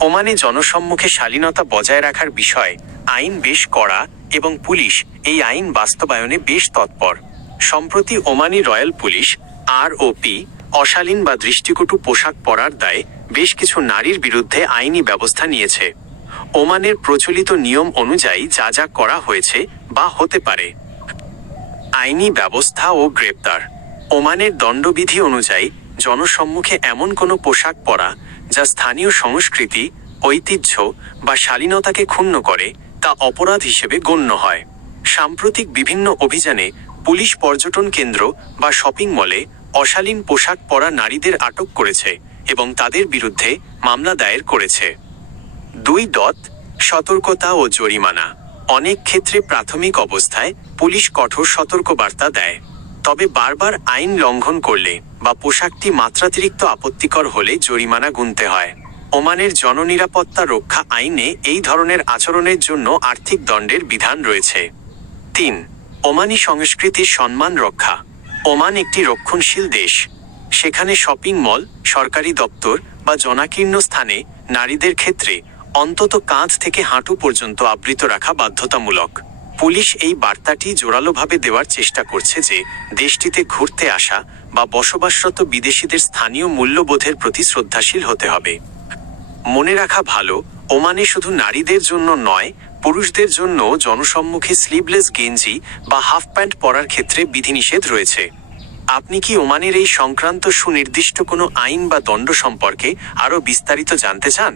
ওমানে জনসম্মুখে শালীনতা বজায় রাখার বিষয়ে আইন বেশ কড়া এবং পুলিশ এই আইন বাস্তবায়নে বেশ তৎপর। সম্প্রতি ওমানি রয়্যাল পুলিশ ROP অশালীন বা দৃষ্টিকটু পোশাক পরার দায়ে বেশ কিছু নারীর বিরুদ্ধে আইনি ব্যবস্থা নিয়েছে। ওমানের প্রচলিত নিয়ম অনুযায়ী যা যা করা হয়েছে বা হতে পারে। আইনি ব্যবস্থা ও গ্রেপ্তার। ওমানের দণ্ডবিধি অনুযায়ী জনসম্মুখে এমন কোনো পোশাক পরা যা স্থানীয় সংস্কৃতি, ঐতিহ্য বা শালীনতাকে ক্ষুণ্ণ করে তা অপরাধ হিসেবে গণ্য হয়। সাম্প্রতিক বিভিন্ন অভিযানে পুলিশ পর্যটন কেন্দ্র বা শপিং মলে অশালীন পোশাক পরা নারীদের আটক করেছে এবং তাদের বিরুদ্ধে মামলা দায়ের করেছে। 2. সতর্কতা ও জরিমানা। অনেক ক্ষেত্রে প্রাথমিক অবস্থায় পুলিশ কঠোর সতর্কবার্তা দেয়, তবে বারবার আইন লঙ্ঘন করলে বা পোশাকটি মাত্রাতিরিক্ত আপত্তিকর হলে জরিমানা গুনতে হয়। ওমানের জননিরাপত্তা রক্ষা আইনে এই ধরনের আচরণের জন্য আর্থিক দণ্ডের বিধান রয়েছে। 3. ওমানি সংস্কৃতির সম্মান রক্ষা। ওমান একটি রক্ষণশীল দেশ। সেখানে শপিং মল, সরকারি দপ্তর বা জনাকীর্ণ স্থানে নারীদের ক্ষেত্রে অন্তত কাঁধ থেকে হাঁটু পর্যন্ত আবৃত রাখা বাধ্যতামূলক। পুলিশ এই বার্তাটি জোরালোভাবে দেওয়ার চেষ্টা করছে যে দেশটিতে ঘুরতে আসা বা বসবাসরত বিদেশিদের স্থানীয় মূল্যবোধের প্রতি শ্রদ্ধাশীল হতে হবে। মনে রাখা ভালো, ওমানে শুধু নারীদের জন্য নয়, পুরুষদের জন্য জনসম্মুখে স্লিভলেস গেঞ্জি বা হাফ প্যান্ট পরার ক্ষেত্রে বিধিনিষেধ রয়েছে। আপনি কি ওমানের এই সংক্রান্ত সুনির্দিষ্ট কোনো আইন বা দণ্ড সম্পর্কে আরও বিস্তারিত জানতে চান?